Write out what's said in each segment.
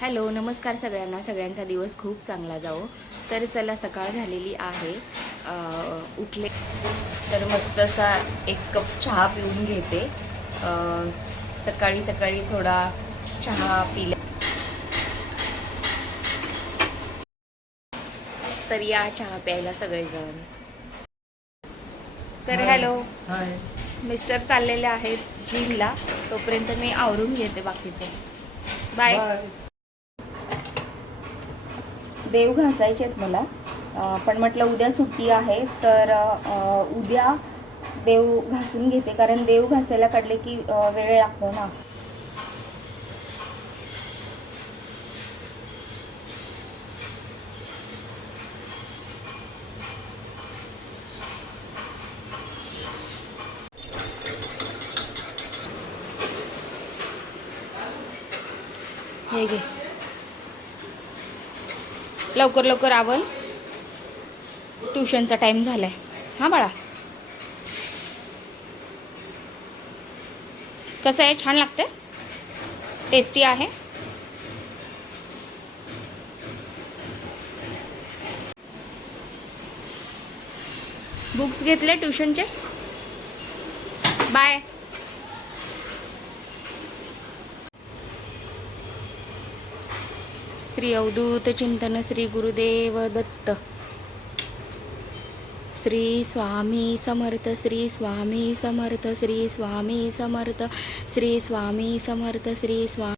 Hello, नमस्कार सगळ्यांना. सगळ्यांचा दिवस खूप चांगला जावो. तर चला, सकाळ झालेली आहे. उठले तर मस्त असा एक कप चहा पिऊन घेते. सकाळी सकाळी थोडा चहा पिला तर या चहा प्यायला सगळेजण. तर हॅलो, हाय. मिस्टर चाललेले आहेत जिमला. तोपर्यंत मी आवरून घेते बाकीचे. बाय. बाय. देव घासायचे आहेत मला, पण म्हटलं उद्या सुट्टी आहे तर उद्या देव घासून घेते, कारण देव घासायला काढले की वेळ लागतो ना. हे घे, लवकर लवकर आवल, ट्युशनचा टाइम झालाय. हां बाळा, कसं आहे? छान लागते, टेस्टी आहे. बुक्स घेतले ट्युशनचे? बाय. श्री अवधूत चिंतन श्री गुरुदेव दत्त. श्री स्वामी समर्थ, श्री स्वामी समर्थ, श्री स्वामी समर्थ, श्री स्वामी समर्थ, श्री स्वामी.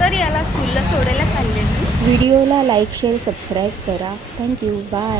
तर याला स्कूलला सोडायला चालले मी. व्हिडिओला लाईक शेअर सबस्क्राईब करा. थँक्यू. बाय.